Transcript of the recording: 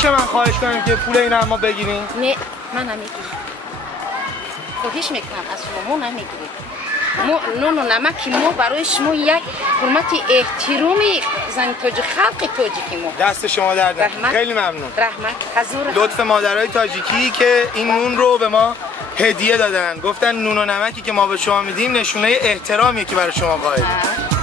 میشه من خواهش کنم که پول اینا ما بگیریم؟ نه من نمیگیرم. خواهش میکنم از شما ما نمیگیریم. ما نون و نمک ما برای شما یک حرمت احترامی زن تاجیک خلق تاجیکی ما. دست شما درد نکنه. خیلی ممنون. رحمت حضور لطف مادرای تاجیکی که این نون رو به ما هدیه دادن. گفتن نون و نمکی که ما به شما میدیم نشونه احترامیه که برای شما قائلیم.